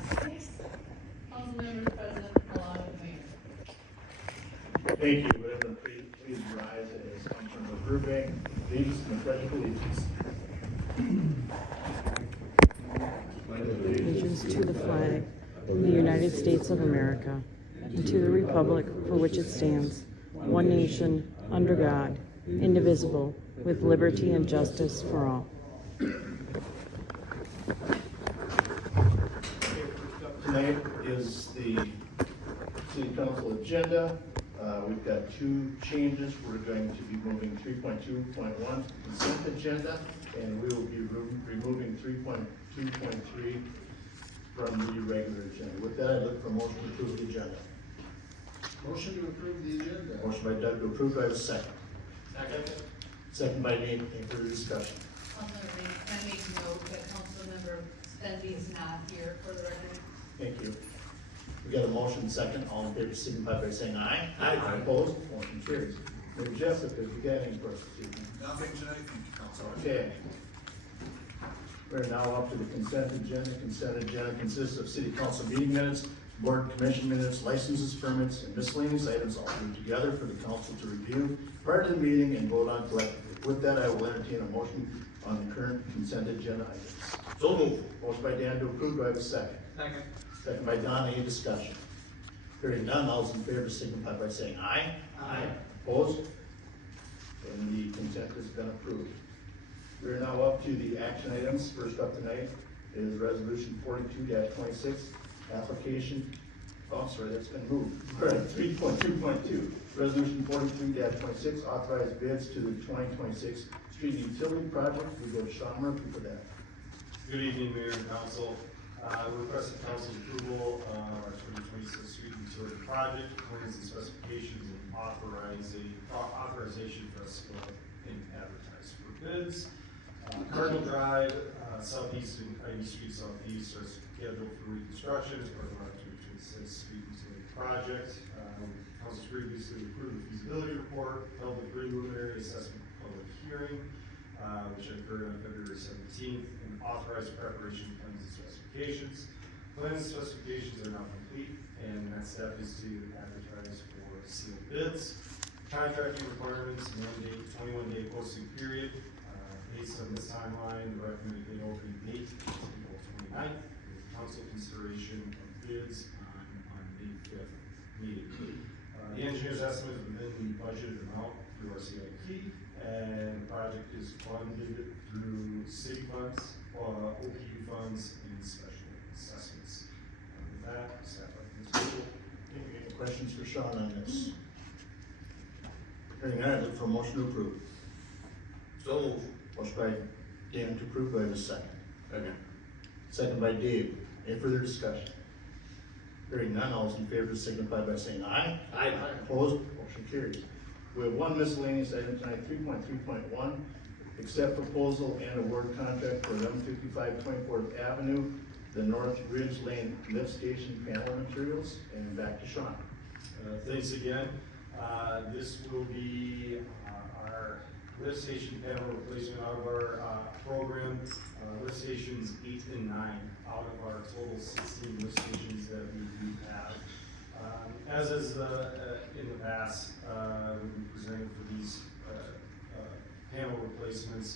6. Council members present along with the mayor. Thank you. Would everyone please rise as Councilman Burbank leads the pledge of allegiance. Allegiance to the flag of the United States of America and to the republic for which it stands, one nation, under God, indivisible, with liberty and justice for all. Tonight is the City Council agenda. We've got two changes. We're going to be moving 3.2.1 consent agenda, and we will be removing 3.2.3 from the regular agenda. With that, I look for a motion to approve the agenda. Motion to approve the agenda. Motion by Doug to approve. Do I have a second? Second. Second by Nate. Any further discussion? Councilmember Lee, can I make note that Councilmember Spendy is not here for the record? Thank you. We got a motion second. All in favor signify by saying aye. Aye. Opposed? Motion carries. Maybe Jessica, if you got any questions? Nothing tonight, thank you, Council. Okay. We're now up to the consent agenda. Consent agenda consists of city council meeting minutes, board and commission minutes, licenses, permits, and miscellaneous items all grouped together for the council to review prior to the meeting and vote on collectively. With that, I will entertain a motion on the current consent agenda items. So move. Motion by Dan to approve. Do I have a second? Second. Second by Don. Any discussion? Hearing none, all those in favor signify by saying aye. Aye. Opposed? And the consent has been approved. We are now up to the action items. First up tonight is resolution 42-26, application, oh, sorry, that's been moved. All right, 3.2.2, resolution 43-26, authorized bids to the 2026 street utility project. We go to Sean Murphy for that. Good evening, Mayor and Council. Request the council's approval of our 2026 street utility project, plans and specifications, and authorization for us to go and advertise for bids. Cardinal Drive, southeast and Ivy Street southeast are scheduled for reconstruction as part of our 2026 street utility project. Council's previously approved the feasibility report, held a preliminary assessment public hearing, which occurred on February 17th, and authorized preparation of plans and specifications. Plans and specifications are now complete, and next step is to advertise for sealed bids. Contracting requirements mandate 21-day posting period. Based on this timeline, the recommended bid opening date is April 29th, with council consideration of bids on May 5th meeting. The engineer's estimate is within the budgeted amount through our CIP, and the project is funded through city funds, OPU funds, and special assessments. With that, staff recommends. Any questions for Sean on this? Hearing none, I look for a motion to approve. So move. Motion by Dan to approve. Do I have a second? Second. Second by Dave. Any further discussion? Hearing none, all those in favor signify by saying aye. Aye. Opposed? Motion carries. We have one miscellaneous item tonight, 3.3.1, accept proposal and award contract for 1155 24th Avenue, the North Ridge Lane lift station panel materials, and back to Sean. Thanks again. This will be our lift station panel replacement out of our program. Lift stations 8 and 9 out of our total 16 lift stations that we do have. As is in the past, we've been presenting for these panel replacements.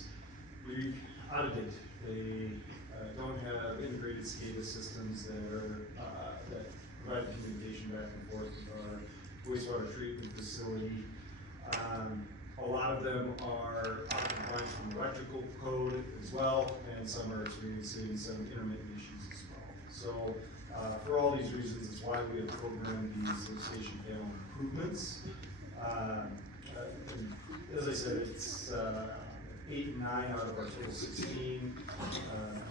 We're out of date. They don't have integrated SCADA systems that provide communication back and forth with our wastewater treatment facility. A lot of them are out of compliance from electrical code as well, and some are experiencing some intermittent issues as well. So for all these reasons, it's why we have programmed these lift station panel improvements. As I said, it's 8 and 9 out of our total 16.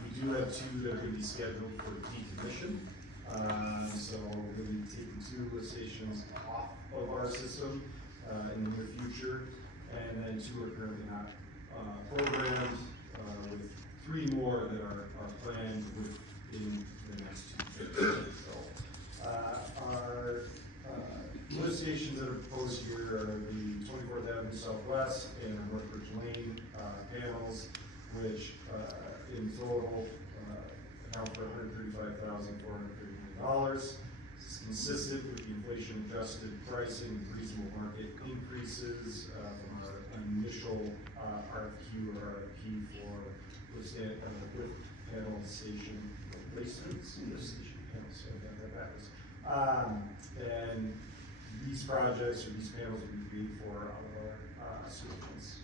We do have 2 that are going to be scheduled for decommission. So we'll be taking 2 lift stations off of our system in the near future, and then 2 are currently not programmed, with 3 more that are planned within the next 2 years. So our lift stations that are proposed here are the 24th Avenue Southwest and North Ridge Lane panels, which in total account for $135,400. $430 million. This is consistent with the inflation-adjusted pricing and reasonable market increases from our initial RFQ or RFP for with panel station replacements. Station panels, so I got that backwards. And these projects or these panels will be paid for out of our students.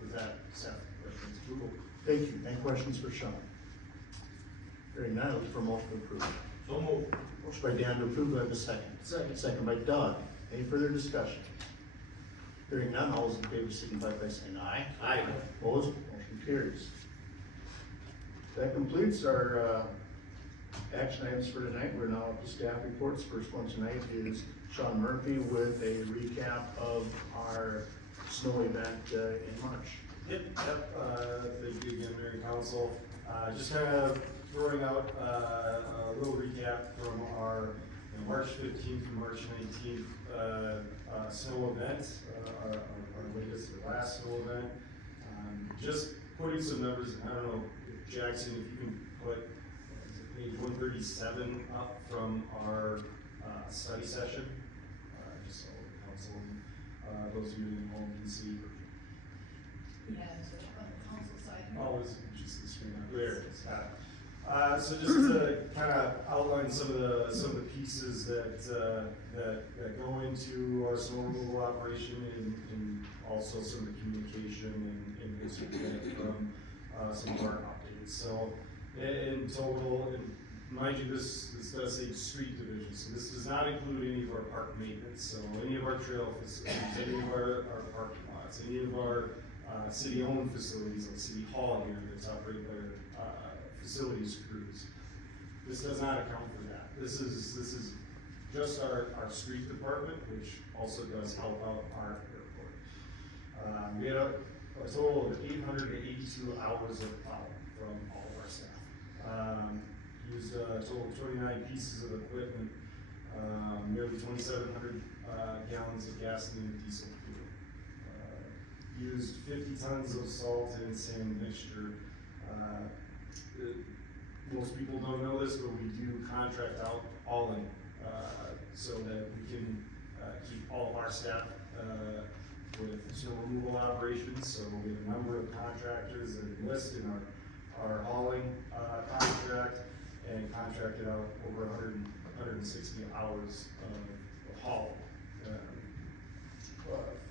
With that, staff recommends approval. Thank you. Any questions for Sean? Hearing none, look for a motion to approve. So moved. Motion by Dan to approve, do I have a second? Second. Second by Doug. Any further discussion? Hearing none, all those in favor signify by saying aye. Aye. Opposed? Motion carries. That completes our action items for tonight. We're now up to staff reports. First one tonight is Sean Murphy with a recap of our snow event in March. Yep. Thank you again, Mayor and Council. Just kind of throwing out a little recap from our March 15th to March 19th snow event, our latest or last snow event. Just putting some numbers, I don't know, Jackson, if you can put page 137 up from our study session, just so the council, those of you in home can see. Yeah, so on the council side. Oh, it's just the screen up there. So just to kind of outline some of the pieces that go into our snow removal operation and also some of the communication and history from some of our updates. So in total, and mind you, this does say street division, so this does not include any of our park maintenance, so any of our trail facilities, any of our parking lots, any of our city-owned facilities like City Hall here that's operated by our facilities crews. This does not account for that. This is just our street department, which also does help out our airport. We had a total of 882 hours of plowing from all of our staff. Used a total of 29 pieces of equipment, nearly 2,700 gallons of gasoline and diesel fuel. Used 50 tons of salt and sand mixture. Most people don't know this, but we do contract out hauling so that we can keep all of our staff with snow removal operations. So we have a number of contractors that enlist in our hauling contract and contracted out over 160 hours of hauling.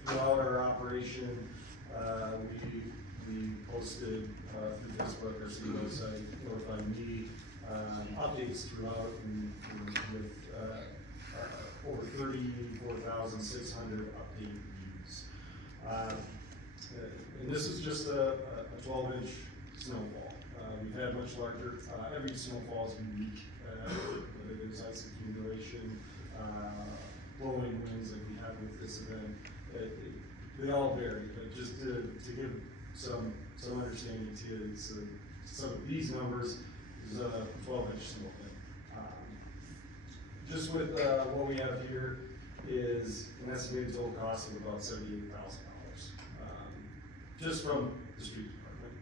Throughout our operation, we posted through Facebook or city website, Notify Me, updates throughout and with over 34,600 update views. And this is just a 12-inch snowfall. We've had much larger, every snowfall is unique, whether there's ice accumulation, blowing winds like we have with this event. They all vary, but just to give some understanding to you, so some of these numbers is a 12-inch snow event. Just with what we have here is an estimated total cost of about $78,000, just from the street department.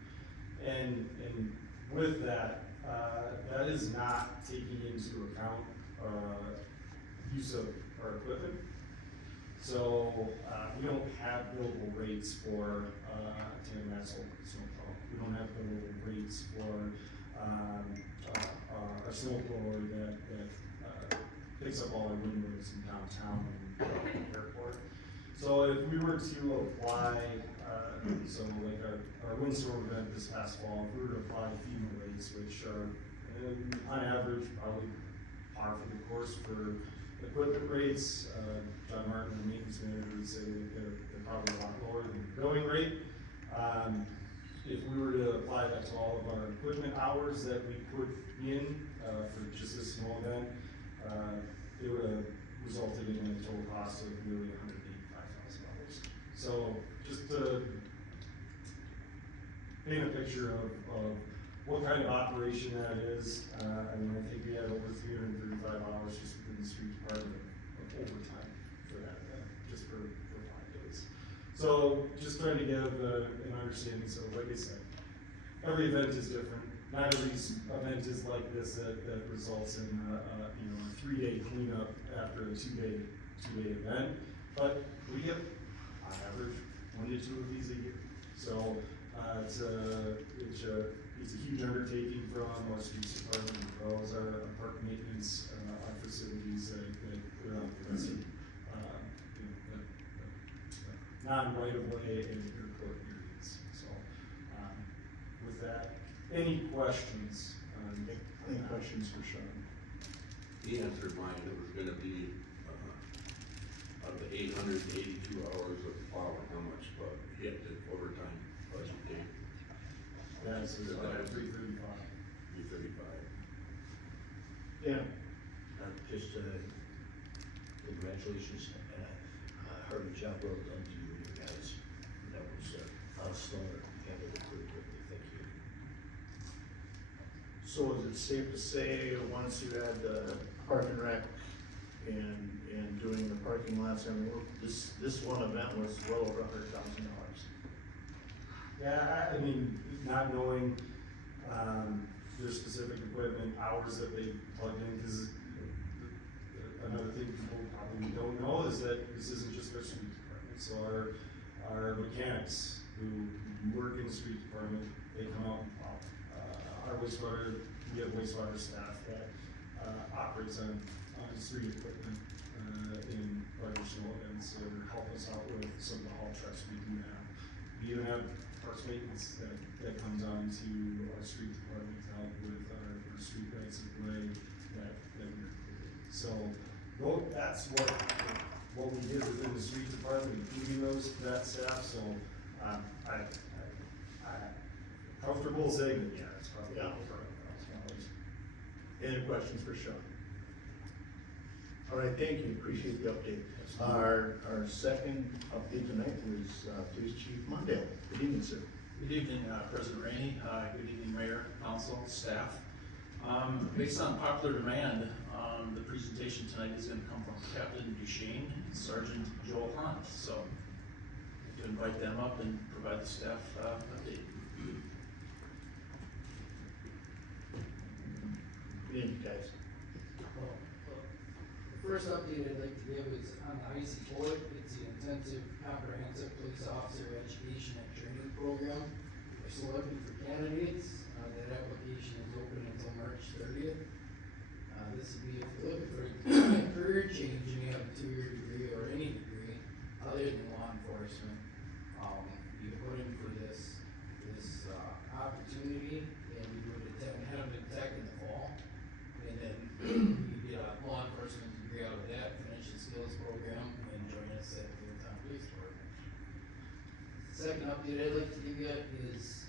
And with that, that is not taking into account use of our equipment. So we don't have billable rates for tandem axle snowplow. We don't have billable rates for our snowblower that picks up all our windrows in downtown and the airport. So if we were to apply, so like our windstorm event this past fall, if we were to apply FEMA rates, which are on average probably par for the course for equipment rates, John Martin, the maintenance manager, would say that they're probably a lot lower than the billing rate. If we were to apply that to all of our equipment hours that we put in for just this small event, it would have resulted in a total cost of nearly $185,000. So just to paint a picture of what kind of operation that is, I mean, I think we had over 335 hours just within the street department of overtime for that event, just for 5 days. So just trying to give an understanding. So like I said, every event is different. not every event is like this that results in a 3-day cleanup after a two-day event. But we get on average 1 to 2 of these a year. So it's a huge undertaking from our streets department as well as our park maintenance, our facilities that clear out the non-right of way and airport areas. So with that, any questions? Any questions for Sean? He answered mine, it was gonna be, of the 882 hours of plowing, how much, but hit the overtime budget date, That's Is that- 335. 335. Yeah. Just, congratulations, hard job well done to you and your guys. That was, stellar, handled it pretty quickly, thank you. So is it safe to say, once you had the park and rec and doing the parking lots, I mean, this one event was well over $100,000. Yeah, I mean, not knowing, their specific equipment, hours that they plugged in, cause another thing people probably don't know is that this isn't just our street department, so our mechanics who work in the street department, they come out and plow. Our wastewater, we have wastewater staff that, operates on street equipment, in larger snow events, or help us out with some of the haul trucks we do have. We even have parks maintenance that comes on to our street department to help with our street rights of way that we're included. So, well, that's what we did within the street department, including that staff, so, I'm comfortable saying that, yeah, it's probably. Yeah. Any questions for Sean? All right, thank you, appreciate the update. Our second update tonight is Police Chief Mondale. Good evening, sir. Good evening, President Rainey, good evening, Mayor, Council, staff. Based on popular demand, the presentation tonight is gonna come from Captain Duchesne and Sergeant Joel Hunt, so to invite them up and provide the staff update. Good evening, guys. The first update I'd like to give is on the IC Bullet. It's the Intensive Comprehensive Police Officer Education and Training Program. We're still looking for candidates. That application is open until March 30th. This would be if you're looking for a career change and you have a 2-year degree or any degree other than law enforcement. You put in for this opportunity and you would have a tech in the fall. And then you get a law enforcement degree out of that, finish the skills program, and join us at the Owatonna Police Department. Second update I'd like to give you is,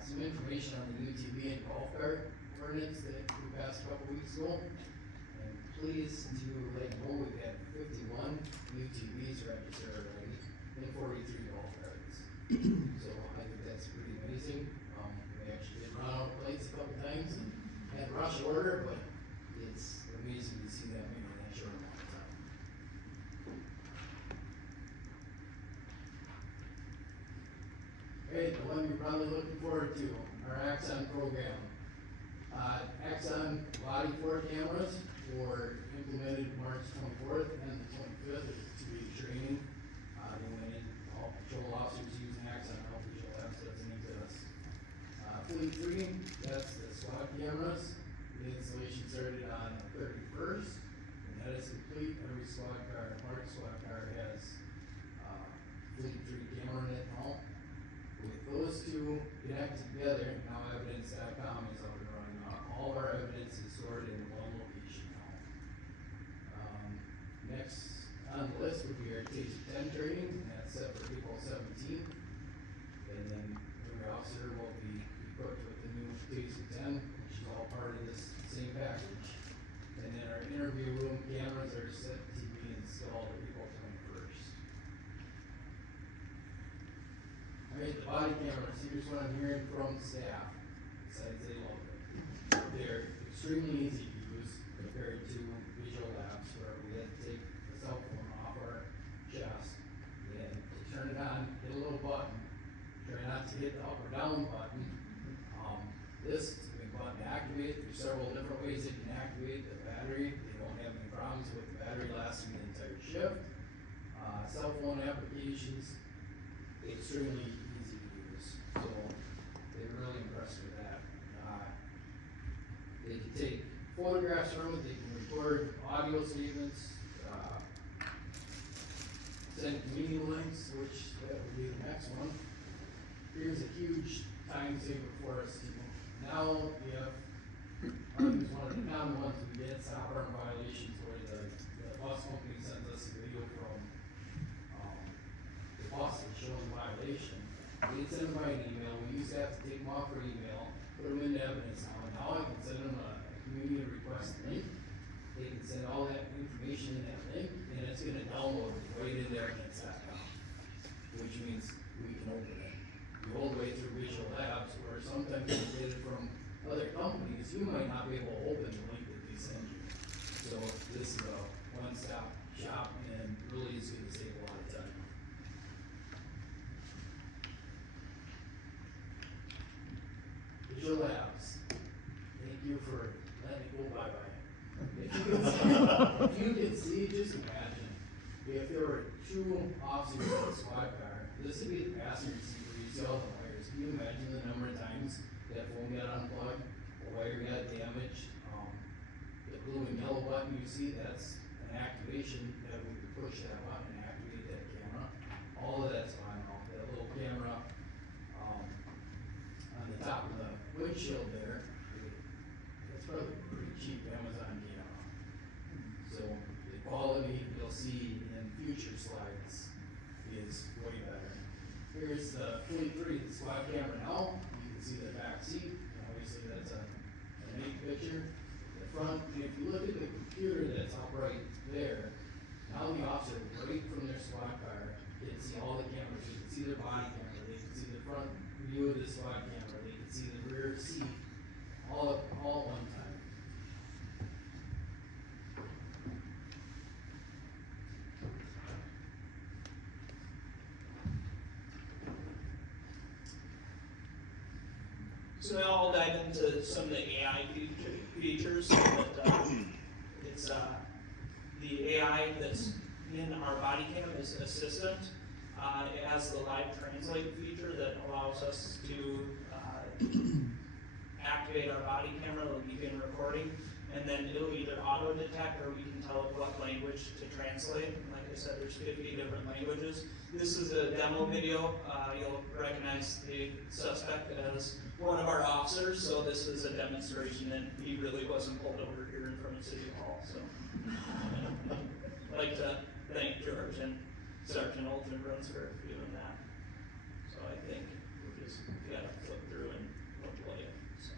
some information on the UTV and golf cart ordinance that we passed a couple weeks ago. And pleased to let you know we've had 51 UTVs registered already and 43 golf carts. So I think that's pretty amazing. We actually did run out of plates a couple times and had rush order, but it's amazing to see that many in that short amount of time. Okay, the one you're probably looking forward to, our Axon program. Axon body 4 cameras were implemented March 24th and the 25th of 2-week training. They went in, all patrol officers using Axon, all patrol apps, that's new to us. Fleet 3, that's the SWAT cameras. The installation started on the 31st, and that is complete. Every SWAT car, marked SWAT car has, Fleet 3 camera in it now. With those two connected together, now evidence.com is up and running. All our evidence is stored in one location now. Next on the list would be our TASER 10 training, and that's set for April 17th. And then every officer will be equipped with the new TASER 10, which is all part of this same package. And then our interview room cameras are set to be installed April 21st. Alright, the body cameras, here's what I'm hearing from staff, besides they love them. They're extremely easy to use compared to visual apps where we had to take the cell phone off our chest. And to turn it on, hit a little button, try not to hit the up or down button. This activate, there's several different ways they can activate the battery. They don't have any problems with the battery lasting the entire shift. Cell phone applications, extremely easy to use, so they were really impressed with that. They can take photographs from it, they can record audio statements, send media links, which that would be the next one. Here's a huge time saver for us. Now we have, it's one of the common ones we get, stop arm violations, where the bus company sends us a video from, the bus that shows a violation. We send them by an email, we used to have to take them off for email, put them into evidence now, and now I can send them a community request link. They can send all that information in that link, and it's gonna download right into evidence.com, which means we can open it. The old way through Visual Labs, where sometimes you get it from other companies, you might not be able to open the link that they send you. So this is a one-stop shop and really is gonna save a lot of time. Visual Labs, thank you for letting it go bye-bye. If you could see, just imagine, if there were two officers in a squad car, this would be the passenger seat where you see all the wires. Can you imagine the number of times that phone got unplugged, the wire got damaged? The blue and yellow button you see, that's an activation that we could push that button and activate that camera. All of that's fine now. That little camera on the top of the windshield there, it's probably a pretty cheap Amazon camera. So the quality you'll see in future slides is way better. Here's the Fleet 3, the squad camera now. You can see the back seat. Obviously that's a neat picture. The front, and if you look at the computer that's up right there, now the officer right from their squad car can see all the cameras. They can see their body camera, they can see the front view of the squad camera, they can see the rear seat, all at one time. So now I'll dive into some of the AI features. That, it's the AI that's in our body cam is Assistant. It has the live translate feature that allows us to activate our body camera when we begin recording, and then it'll either auto detect or we can tell it what language to translate. Like I said, there's 50 different languages. This is a demo video. You'll recognize the suspect as one of our officers, so this is a demonstration that he really wasn't pulled over here in front of City Hall. So I'd like to thank George and Sergeant Olton Brunsberg for doing that. So I think we'll just gotta flip through and we'll play it. So.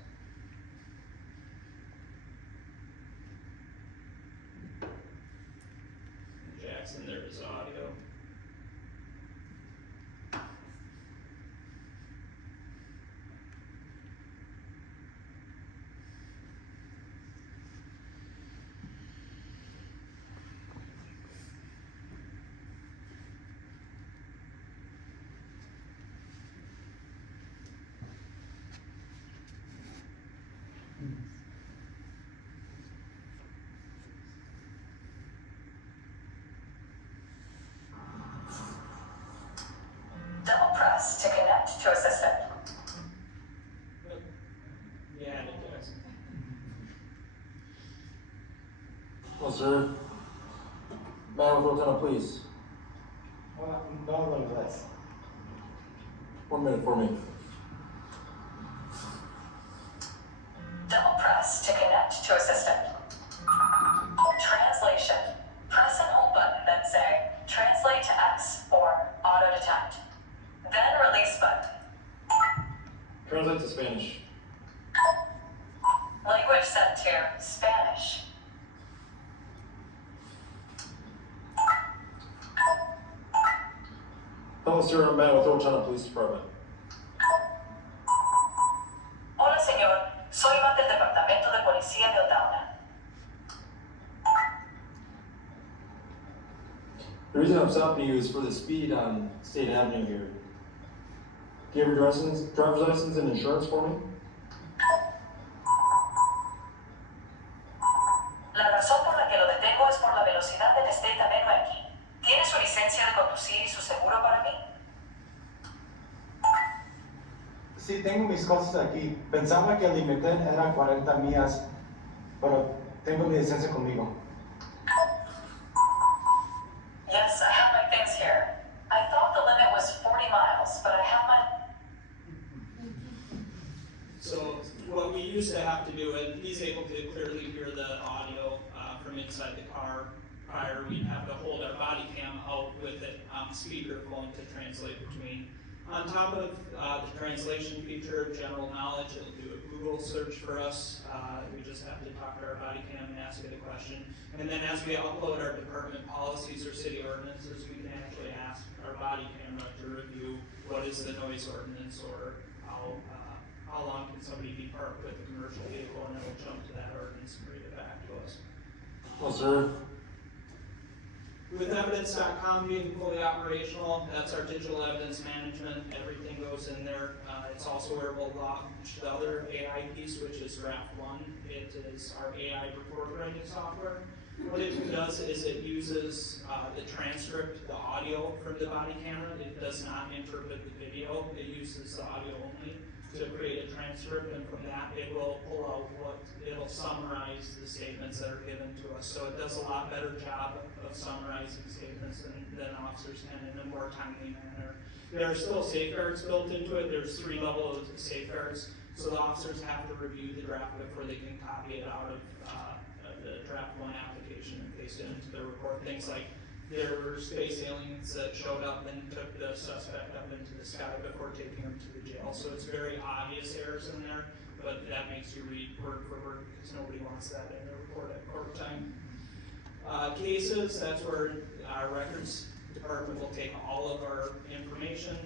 Jackson, there is audio. Double press to connect to assistant. Yeah, it does. Well, sir. Man with Owatonna, please. No, like this. 1 minute for me. Double press to connect to assistant. Translation. Press and hold button, then say, translate to X or auto detect. Then release button. Translate to Spanish. Language set to Spanish. Hello, sir. I'm man with Owatonna Police Department. Hola, señor. Soy Matt del Departamento de Policía de Owatonna. The reason I'm stopping you is for the speed on State Avenue here. Do you have your driver's license and insurance for me? La razón por la que lo detengo es por la velocidad del State Avenue aquí. ¿Tiene su licencia de conducir y su seguro para mí? Sí, tengo mis cosas aquí. Pensaba que el límite era 40 millas, pero tengo mi licencia conmigo. Yes, I have my things here. I thought the limit was 40 miles, but I have my... So what we used to have to do, and he's able to clearly hear the audio from inside the car. Prior, we'd have to hold our body cam out with it on speakerphone to translate between. On top of the translation feature, general knowledge, it'll do a Google search for us. We just have to talk to our body cam and ask it a question. And then as we upload our department policies or city ordinances, we can actually ask our body camera to review what is the noise ordinance, or how long can somebody be parked with a commercial vehicle, and it'll jump to that ordinance and read it back to us. Well, sir. With evidence.com being fully operational, that's our digital evidence management. Everything goes in there. It's also where we'll launch the other AI piece, which is Draft 1. It is our AI report writing software. What it does is it uses the transcript, the audio from the body camera. It does not interpret the video. It uses the audio only to create a transcript, and from that it will pull out it'll summarize the statements that are given to us. So it does a lot better job of summarizing statements than officers can in a more timely manner. There are still safeguards built into it. There's 3 levels of safeguards. So the officers have to review the draft before they can copy it out of the draft 1 application and paste it into the report. Things like there were space aliens that showed up and took the suspect up into the sky before taking him to the jail. So it's very obvious errors in there, but that makes you read word for word because nobody wants that in the report at court time. Cases, that's where our records department will take all of our information,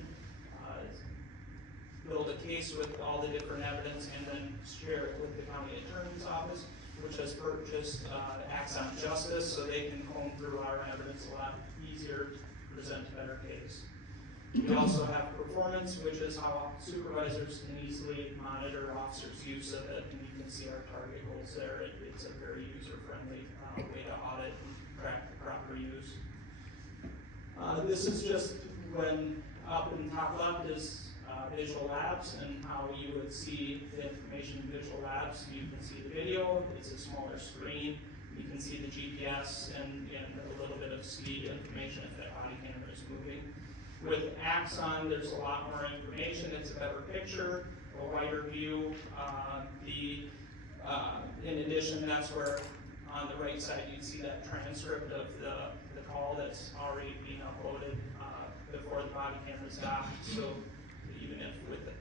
build a case with all the different evidence, and then share it with the county attorney's office, which has purchased Axon Justice, so they can comb through our evidence a lot easier to present a better case. We also have performance, which is how supervisors can easily monitor officers' use of it, and you can see our target goals there. It's a very user-friendly way to audit and track the proper use. This is just when up in the top left is Visual Labs, and how you would see the information in Visual Labs. You can see the video, it's a smaller screen. You can see the GPS and a little bit of speed information if that body camera is moving. With Axon, there's a lot more information. It's a better picture, a wider view. In addition, that's where on the right side you see that transcript of the call that's already being uploaded before the body camera's docked. So even if with the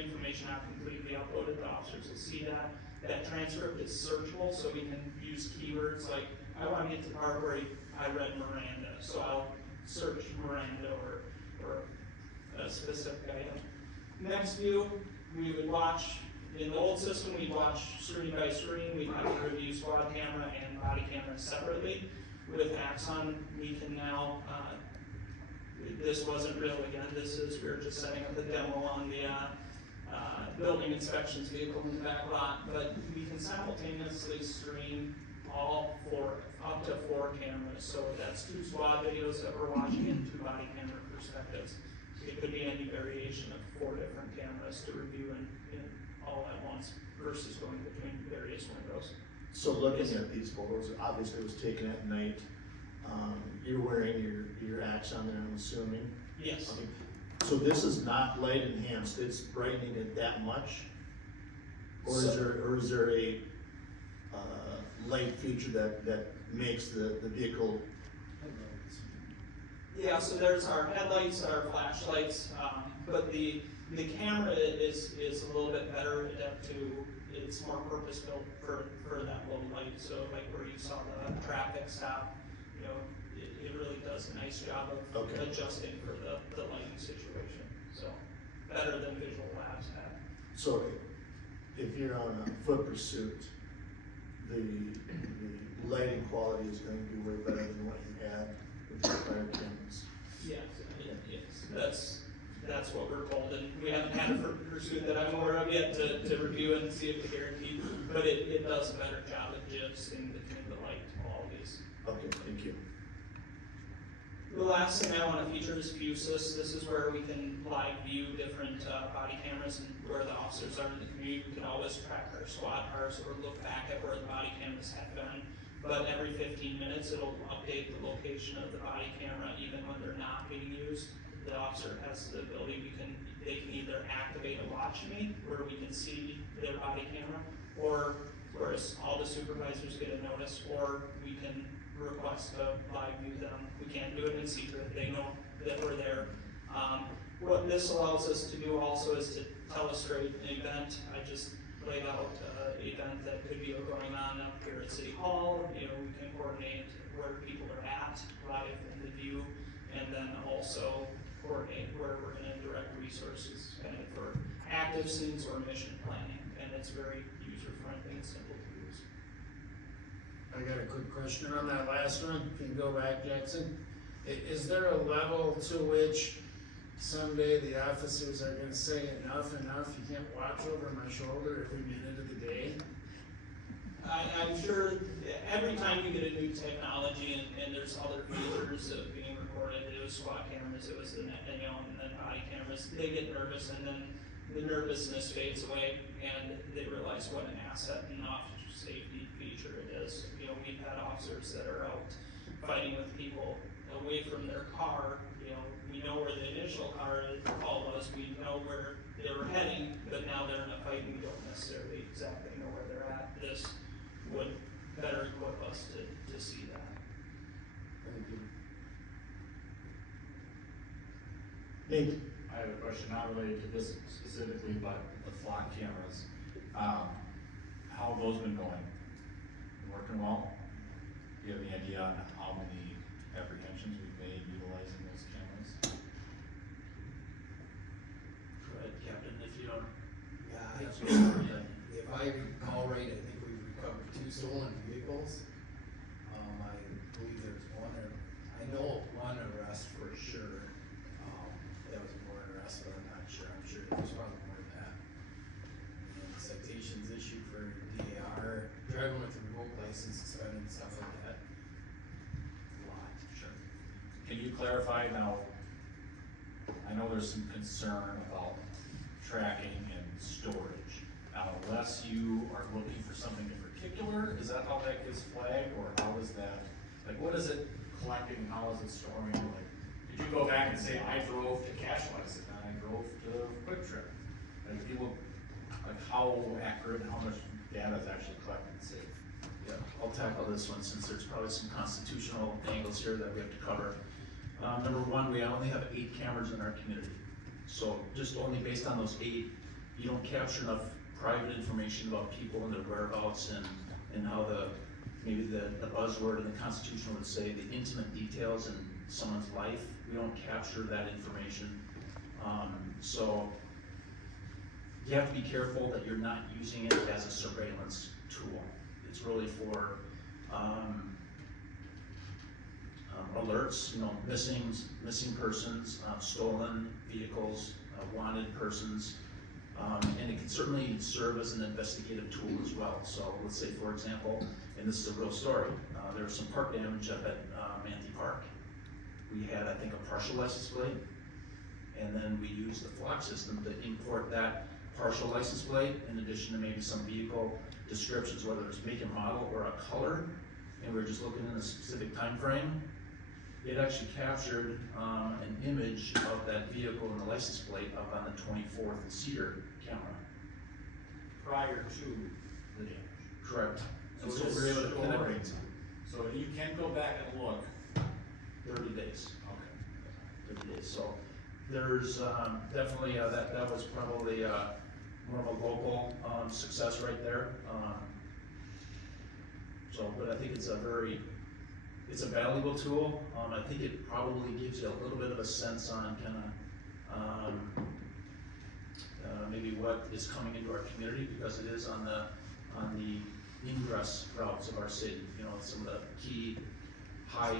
information not completely uploaded, the officers will see that. That transcript is searchable, so we can use keywords like, I want to get to the part where I read Miranda, so I'll search Miranda or a specific item. Next view, we would watch, in the old system, we'd watch screen by screen. We'd have to review squad camera and body camera separately. With Axon, we can now, this wasn't real again, we were just setting up the demo on the building inspections vehicle in the back lot, but we can simultaneously stream up to 4 cameras. So that's 2 squad videos that we're watching and 2 body camera perspectives. It could be any variation of 4 different cameras to review in all at once versus going between various windows. So looking at these photos, obviously it was taken at night. You're wearing your Axon there, I'm assuming? Yes. Okay. So this is not light enhanced, it's brightening it that much? Or is there a light feature that makes the vehicle? Yeah, so there's our headlights, our flashlights, but the camera is a little bit better adapted to, it's more purpose built for that low light. So like where you saw the traffic stop, it really does a nice job of adjusting for the lighting situation. So better than Visual Labs have. So if you're on a foot pursuit, the lighting quality is going to be way better than what you had with your prior cameras. Yes, that's what we're told, and we haven't had a pursuit that I'm aware of yet to review and see if it's guaranteed, but it does a better job of adjusting between the Okay, thank you. The last thing I want to feature is Fusus. This is where we can live view different body cameras and where the officers are in the community. We can always track our squad cars or look back at where the body cameras have been. But every 15 minutes, it'll update the location of the body camera, even when they're not being used. The officer has the ability, they can either activate a watch me, where we can see their body camera, or whereas all the supervisors get a notice, or we can request to live view them. We can't do it in secret, they know that we're there. What this allows us to do also is to telestrate an event. I just laid out an event that could be going on up here at City Hall. You know, we can coordinate where people are at live in the view, and then also coordinate where we're gonna direct resources kind of for active scenes or mission planning. And it's very user-friendly and simple to use. I got a quick question on that last one. Can you go back, Jackson? Is there a level to which someday the officers are gonna say enough, you can't watch over my shoulder every minute of the day? I'm sure every time you get a new technology and there's other features of being recorded, it was SWAT cameras, it was the net, and then body cameras, they get nervous and then the nervousness fades away and they realize what an asset and officer safety feature it is. You know, we've had officers that are out fighting with people away from their car. You know, we know where the initial call was, we know where they were heading, but now they're in a fight and we don't necessarily exactly know where they're at. This would better equip us to see that. Thank you. Nate? I have a question not related to this specifically, but the flock cameras. How have those been going? Working well? Do you have any idea on how many apprehensions we've made utilizing those cameras? Go ahead, Captain, if you don't. Yeah, if I recall right, I think we've recovered 2 stolen vehicles. I believe there's I know one arrest for sure. That was more arrest, but I'm not sure. I'm sure there's probably more than that. And citations issued for DAR, driving with a remote license, suspended, stuff like that. A lot. Sure. Can you clarify now, I know there's some concern about tracking and storage. Now, unless you are looking for something in particular, is that how that gets flagged, or how is that, like, what is it collecting, how is it storing? Like, could you go back and say, I drove to Cash License, and I drove to Quick Trip? Like, people, like, how accurate, how much data is actually collected and saved? Yeah, I'll tackle this one since there's probably some constitutional angles here that we have to cover. Number one, we only have 8 cameras in our community. So just only based on those 8, you don't capture enough private information about people and their whereabouts and how maybe the buzzword in the Constitution would say the intimate details in someone's life. We don't capture that information. So you have to be careful that you're not using it as a surveillance tool. It's really for alerts, you know, missing persons, stolen vehicles, wanted persons, and it can certainly serve as an investigative tool as well. So let's say, for example, and this is a real story, there was some park damage up at Manthey Park. We had, I think, a partial license plate, and then we used the flock system to import that partial license plate in addition to maybe some vehicle descriptions, whether it's make and model or a color, and we were just looking in a specific time frame. It actually captured an image of that vehicle and the license plate up on the 24th Cedar camera. Prior to the damage. Correct. So So it's we were able to storing. connect. So you can go back and look. 30 days. Okay. 30 days. So there's definitely that was probably more of a local success right there. But I think it's a valuable tool. I think it probably gives you a little bit of a sense on kind of maybe what is coming into our community, because it is on the ingress routes of our city. You know, some of the key high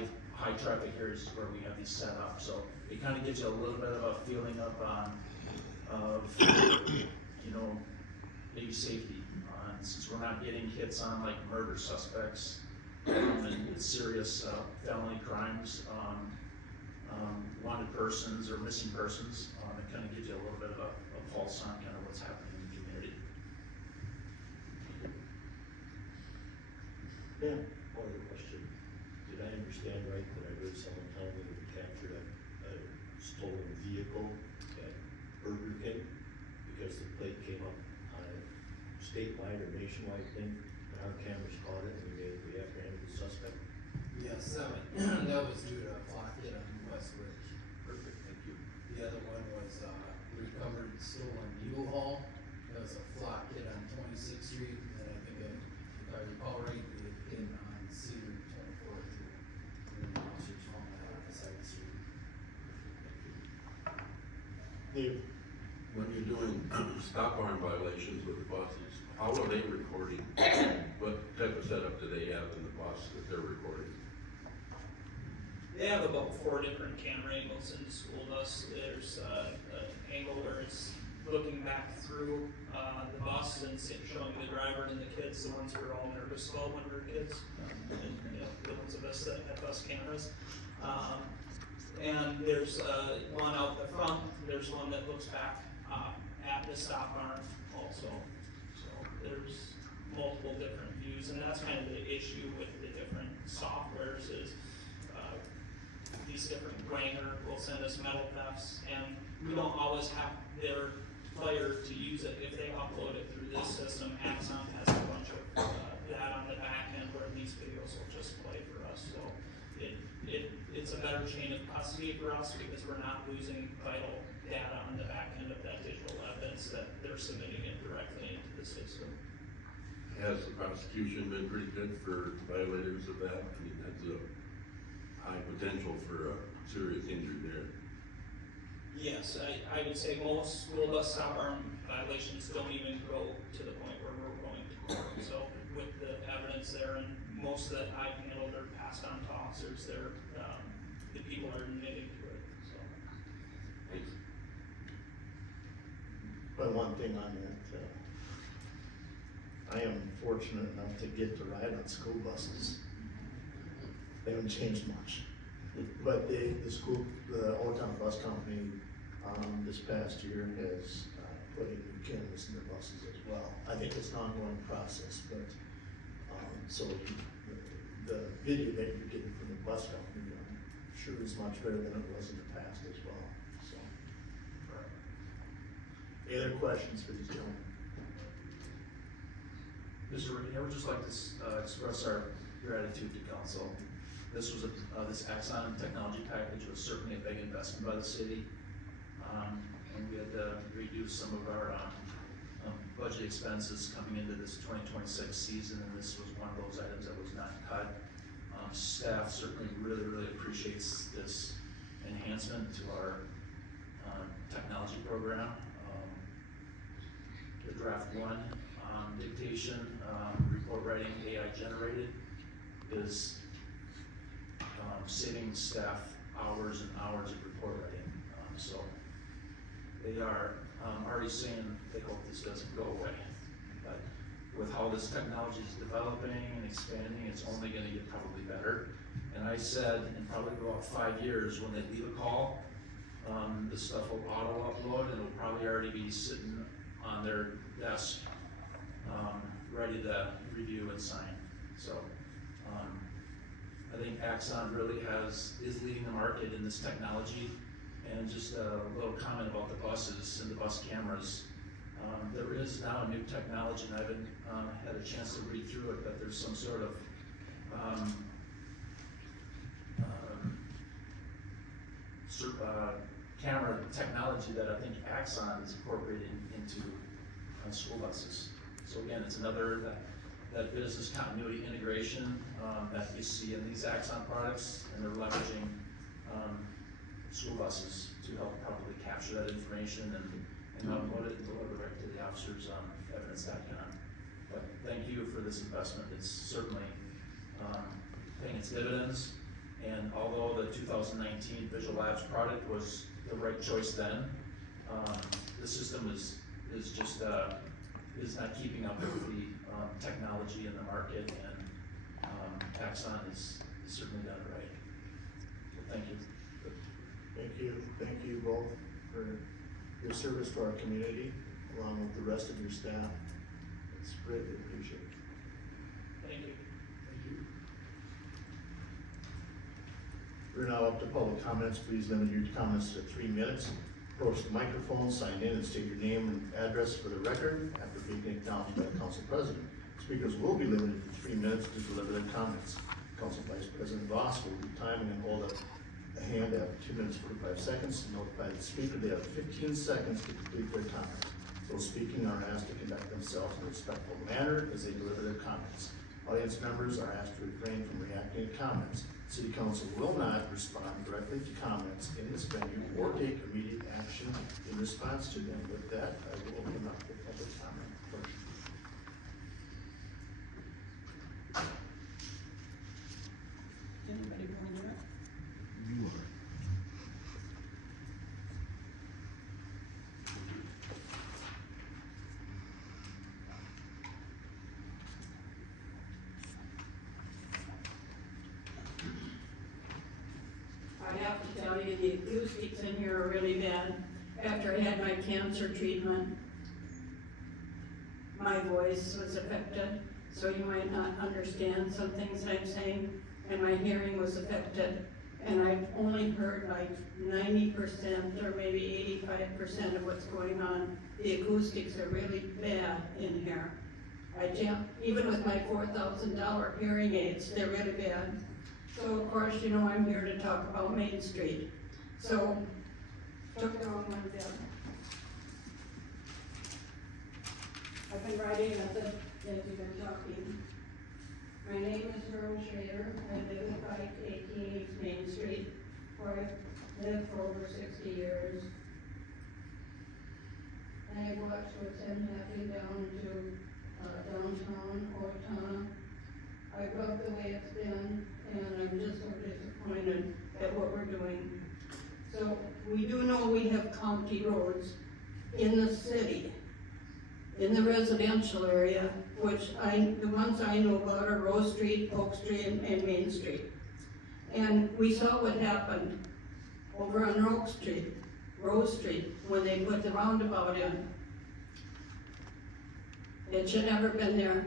traffic areas where we have these set up. So it kind of gives you a little bit of a feeling of you know, maybe safety. Since we're not getting hits on like murder suspects, and serious, felony crimes, wanted persons or missing persons. It kind of gives you a little bit of a pulse on kind of what's happening in the community. Yeah. One other question. Did I understand right that I heard someone tell me that we captured a stolen vehicle at Burger King? Because the plate came up on a statewide or nationwide thing, and our cameras caught it, and we apprehended the suspect? Yes, that was due to a clock hit on West Ridge. Perfect, thank you. The other one was, recovered stolen U-Haul. That was a flock hit on 26th Street, and then I think if I recall right, it hit on Cedar 24th. And then the officers found that on the side of the street. Dave? When you're doing stop arm violations with the buses, how are they recording? What type of setup do they have in the bus that they're recording? They have about 4 different camera angles in the school bus. There's an angle where it's looking back through the bus and showing the driver and the kids, the ones we were all nervous about when we were kids, and you know, the ones of us that had bus cameras. And there's one out the front. There's one that looks back at the stop arm also. So there's multiple different views, and that's kind of the issue with the different softwares is these different Granger will send us metal thefts, and we don't always have their player to use it. If they upload it through this system, Axon has a bunch of that on the back end where these videos will just play for us. So it's a better chain of custody for us because we're not losing vital data on the back end of that digital evidence that they're submitting it directly into the system. Has the prosecution been pretty good for violators of that? I mean, that's a high potential for a serious injury there. Yes, I would say most school bus stop arm violations don't even go to the point where we're going to court. So with the evidence there, and most that I've handled are passed on to officers, they're, the people are admitting to it, so. Thanks. But one thing on that, I am fortunate enough to get to ride on school buses. They haven't changed much. But the Owatonna Bus Company, this past year has, put in new cameras in their buses as well. I think it's an ongoing process, but, so the video that you're getting from the bus company, I'm sure is much better than it was in the past as well, so. Any other questions for these gentlemen? Mr. Rickey, I would just like to express our gratitude to council. This was this Axon technology package was certainly a big investment by the city. And we had to reduce some of our budget expenses coming into this 2026 season, and this was one of those items that was not cut. Staff certainly really appreciates this enhancement to our technology program. The draft 1 dictation, report writing AI generated is saving staff hours and hours of report writing. So they are already saying they hope this doesn't go away. But with how this technology is developing and expanding, it's only gonna get probably better. And I said in probably about 5 years, when they leave a call, the stuff will auto upload and it'll probably already be sitting on their desk, ready to review and sign. So I think Axon really is leading the market in this technology. And just a little comment about the buses and the bus cameras. There is now a new technology, and I haven't had a chance to read through it, but there's some sort of camera technology that I think Axon is incorporating into school buses. So again, it's another that business continuity integration that you see in these Axon products, and they're leveraging school buses to help properly capture that information and upload it and deliver it right to the officers on evidence.com. But thank you for this investment. It's certainly paying its dividends. And although the 2019 Visual Labs product was the right choice then, the system is not keeping up with the technology in the market, and Axon has certainly done it right. So thank you. Thank you both for your service to our community, along with the rest of your staff. It's greatly appreciated. Thank you. We're now up to public comments. Please limit your comments to 3 minutes. Approach the microphone, sign in, and state your name and address for the record after being acknowledged by the council president. Speakers will be limited to 3 minutes to deliver their comments. Council Vice President Voss will be timing and hold up a hand at 2 minutes 45 seconds. Notify the speaker they have 15 seconds to complete their comment. Those speaking are asked to conduct themselves in a respectful manner as they deliver their comments. Audience members are asked to refrain from reacting to comments. City Council will not respond directly to comments in this venue or take immediate action in response to them. With that, I will open up the public comment portion. Anybody want to do it? I have to tell you, the acoustics in here are really bad. After I had my cancer treatment, my voice was affected, so you might not understand some things I'm saying, and my hearing was affected. And I've only heard like 90% or maybe 85% of what's going on. The acoustics are really bad in here. Even with my $4,000 hearing aids, they're really bad. So of course, you know, I'm here to talk about Main Street. So, took down one of them. I've been writing as you've been talking. My name is Earl Schrader. I live at 518 East Main Street, where I've lived for over 60 years. And I've watched what's been happening down to downtown Owatonna. I love the way it's been, and I'm just so disappointed at what we're doing. So, we do know we have county roads in the city, in the residential area, which the ones I know about are Rose Street, Oak Street, and Main Street. And we saw what happened over on Rose Street, when they put the roundabout in. It should never have been there.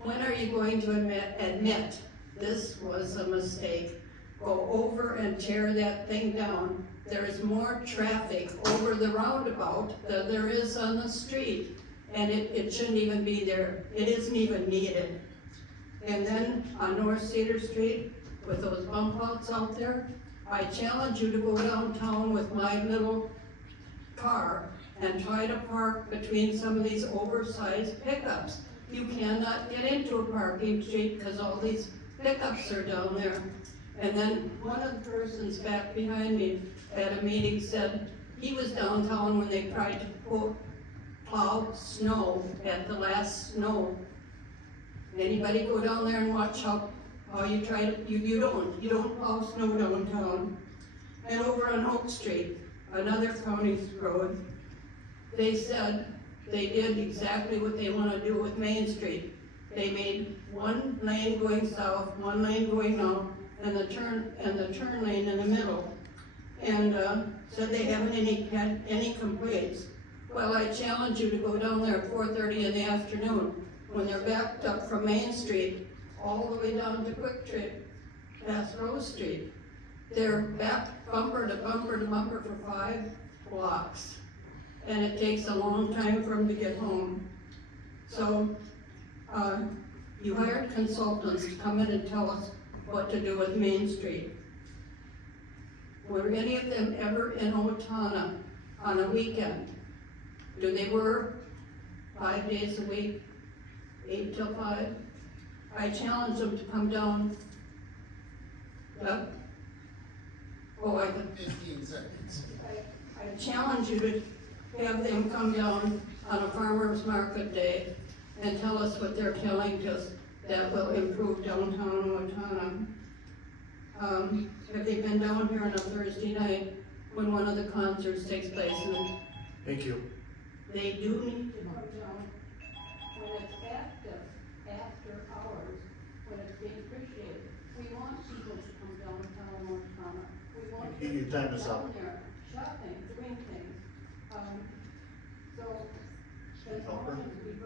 When are you going to admit this was a mistake? Go over and tear that thing down. There is more traffic over the roundabout than there is on the street. And it shouldn't even be there. It isn't even needed. And then on North Cedar Street, with those bump outs out there, I challenge you to go downtown with my little car and try to park between some of these oversized pickups. You cannot get into a parking street because all these pickups are down there. And then one of the persons back behind me at a meeting said he was downtown when they tried to plow snow at the last snow. Anybody go down there and watch how you try to, you don't plow snow downtown. And over on Oak Street, another county road, they said they did exactly what they want to do with Main Street. They made one lane going south, one lane going north, and the turn lane in the middle. And said they haven't had any complaints. Well, I challenge you to go down there at 4:30 in the afternoon when they're backed up from Main Street all the way down to Quick Trip past Rose Street. They're back bumper to bumper to bumper for 5 blocks. And it takes a long time for them to get home. So, you hired consultants to come in and tell us what to do with Main Street. Were any of them ever in Owatonna on a weekend? Do they work 5 days a week, 8 till 5? I challenge them to come down. Oh, 15 seconds. I challenge you to have them come down on a farmer's market day and tell us what they're telling us that will improve downtown Owatonna. Have they been down here on a Thursday night when one of the concerts takes place? Thank you. They do need to come down when it's active, after hours, when it's being appreciated. Your time is up. Down there, shopping, doing things. So, as Help her. long as we've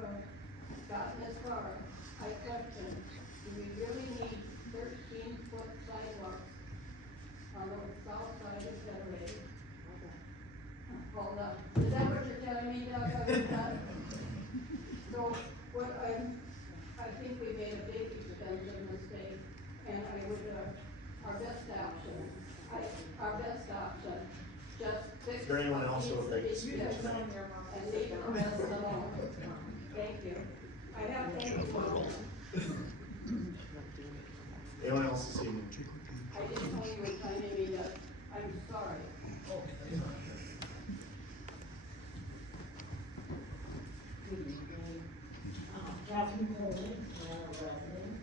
gotten this far, I question, do we really need 13-foot sidewalks on the south side of Federated? Hold on, is that what you're telling me, Doug? So, what I think we made a big expensive mistake, and I would, our best option, just fix. Is there anyone else who would like to what speak needs be tonight? fixed and leave the rest alone. Thank you. I have, thank you all. Anyone else this evening? I didn't know you were finding me that, I'm sorry. Good evening. Catherine Coleman, I'm a resident.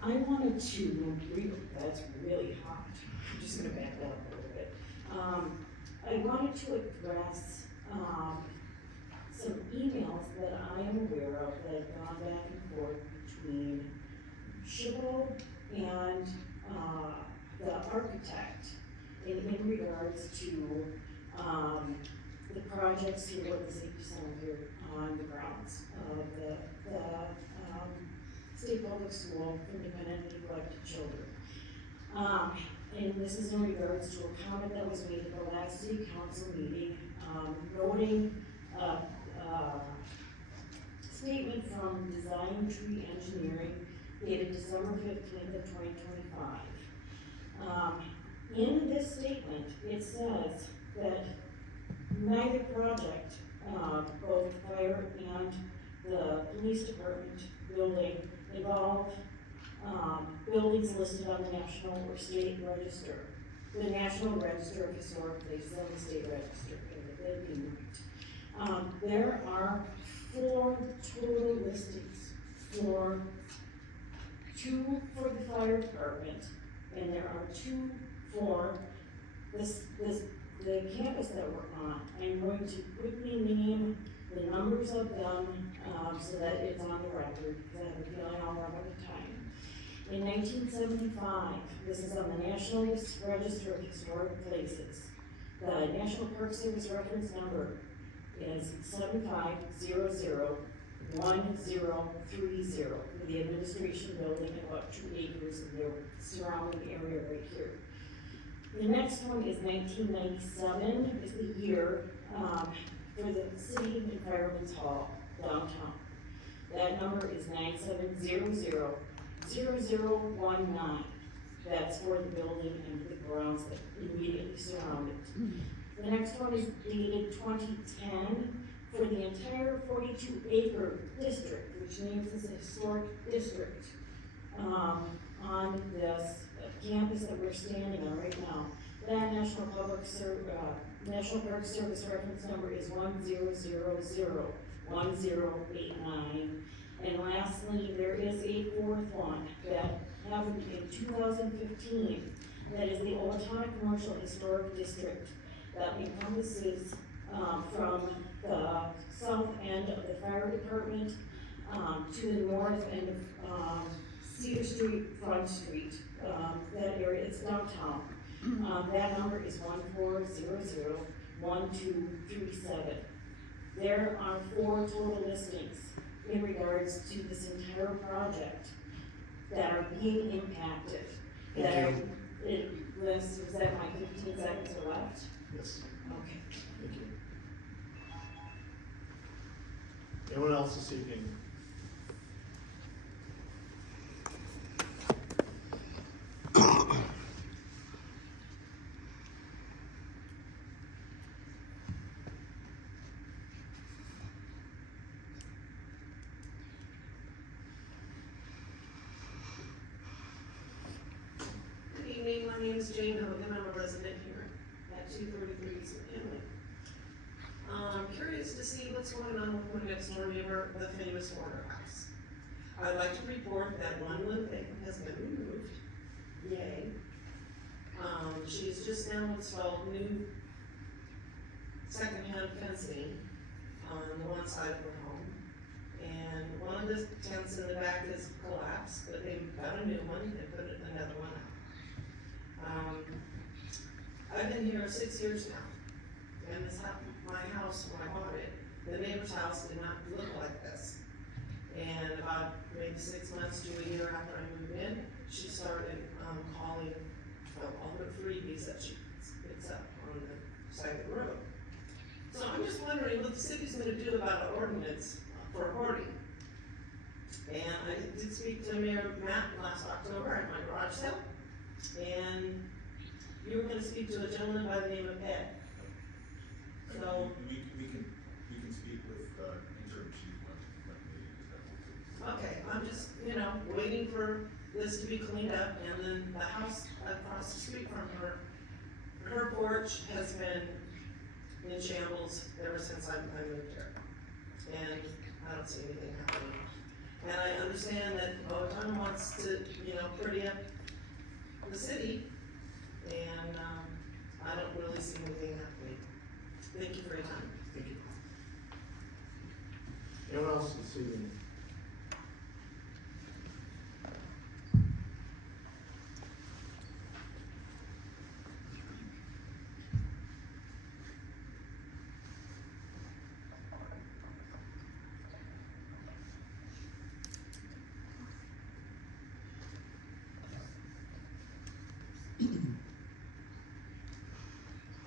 I wanted to, that's really hot, I'm just gonna back that up a little bit. I wanted to address, some emails that I am aware of that have gone back and forth between Shibbo and, the architect in regards to, the projects here at the safety center here on the grounds of the State Public School for Independently Elected Children. And this is in regards to a comment that was made at the last city council meeting, noting a statement from Design Tree Engineering dated December 15th of 2025. In this statement, it says that neither project, both the fire and the police department building, involve buildings listed on the National or State Register. The National Register of Historic Places and the State Register, they'd be moved. There are 4 total listings for 2 for the fire department, and there are 2 for the campus that we're on. I'm going to quickly name the numbers of them, so that it's on the record, because I have a feeling I'll run out of time. In 1975, this is on the National Register of Historic Places. The National Park Service reference number is 75001030 for the administration building and about 2 acres of the surrounding area right here. The next one is 1997, is the year, for the City and Fireman's Hall downtown. That number is 97000019. That's for the building and the grounds that immediately surround it. The next one is dated 2010 for the entire 42-acre district, which means it's a historic district, on this campus that we're standing on right now. That National Park Service reference number is 10001089. And lastly, there is a 4th one that happened in 2015. That is the Owatonna Commercial Historic District that encompasses from the south end of the fire department to the north end of Cedar Street, Front Street. That area, it's downtown. That number is 14001237. There are 4 total listings in regards to this entire project that are being impacted. It lists, is that my 15 seconds are left? Yes. Okay. Thank you. Anyone else this evening? Good evening, my name is Jane Hogan, I'm a resident here at 233 East McKinley. I'm curious to see what's going on with my next door neighbor, the famous Warner House. I'd like to report that one living has been removed, yay. She's just now installed new secondhand fencing on the one side of the home. And one of the tents in the back is collapsed, but they got a new one, they put another one up. I've been here 6 years now, and this happened, my house, when I bought it, the neighbor's house did not look like this. And about maybe 6 months to a year after I moved in, she started, calling all her freebies that she picks up on the side of the road. So I'm just wondering what the city's gonna do about an ordinance for hoarding. And I did speak to Mayor Matt last October at my garage sale, and you were gonna speak to a gentleman by the name of Ed. So, We can speak with, interim chief when okay, I'm just, waiting for this to be cleaned up, and then the house across the street from her porch has been in shambles ever since I moved here. And I don't see anything happening. And I understand that Owatonna wants to, pretty up the city, and, I don't really see anything happening. Thank you for your time. Thank you. Anyone else this evening?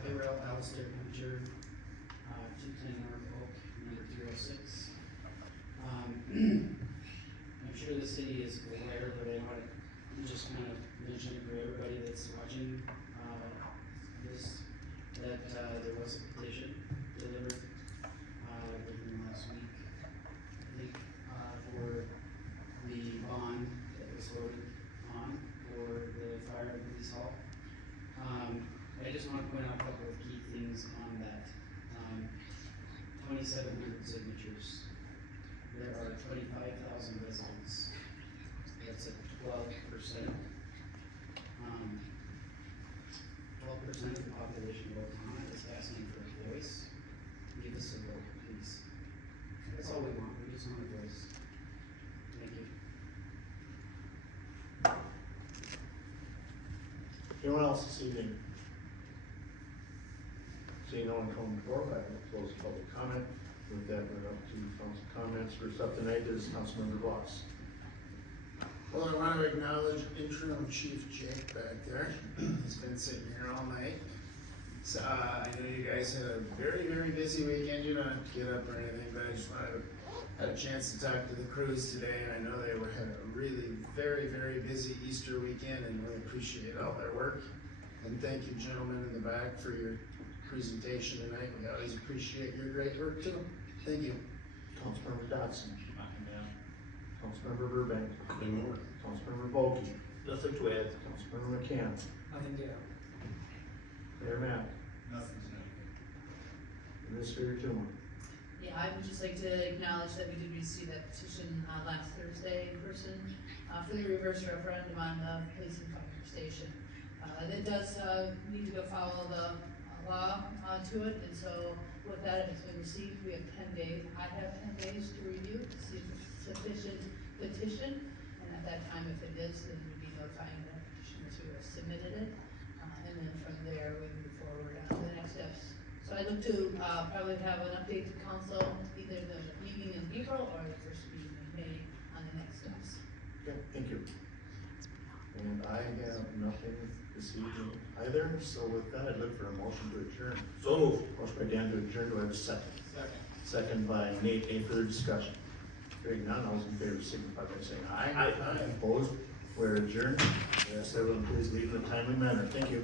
Hey, Ralph, Alistair, Manager, 210 North Oak, number 206. I'm sure the city is aware, but I want to just kind of mention it for everybody that's watching, this, that, there was a petition delivered, within last week, I think, for the bond that was voted on for the fire and police hall. I just want to point out a couple of key things on that. 2,700 signatures. There are 25,000 residents. That's at 12%. 12% of the population of Owatonna is asking for a voice. Give us a vote, please. That's all we want. We just want a voice. Thank you. Anyone else this evening? Seeing no one come forward, I will close public comment. With that, we're up to council comments. First up tonight is Councilmember Voss. Well, I want to acknowledge interim chief Jake back there. He's been sitting here all night. So, I know you guys had a very, very busy weekend. You don't have to get up or anything, but I just had a chance to talk to the crews today, and I know they had a really very, very busy Easter weekend, and really appreciate all their work. And thank you, gentlemen in the back, for your presentation tonight. We always appreciate your great work too. Thank you. Councilmember Dodson. Nothing down. Councilmember Burbank. Nothing more. Councilmember Volkey. Nothing to add. Councilmember McCann. Nothing to add. Mayor Matt. Nothing tonight. Administrator Tuma. Yeah, I would just like to acknowledge that we did receive that petition, last Thursday in person, for the reverse referendum on the police and fire station. That does, need to go follow the law, to it, and so with that, if it's been received, we have 10 days. I have 10 days to review, to see if it's sufficient petition, and at that time, if it is, then we'd be notifying the petitioners who have submitted it, and then from there, we move forward on the next steps. So I look to, probably have an update to council, either the meeting in April or the first meeting in May on the next steps. Okay, thank you. And I have nothing this evening either, so with that, I'd look for a motion to adjourn. So moved. Motion by Dan to adjourn, do I have a second? Second. Second by Nate, any further discussion? Hearing none, all those in favor signify by saying aye. Aye. Opposed, we're adjourned. Yes, everyone please leave in a timely manner, thank you.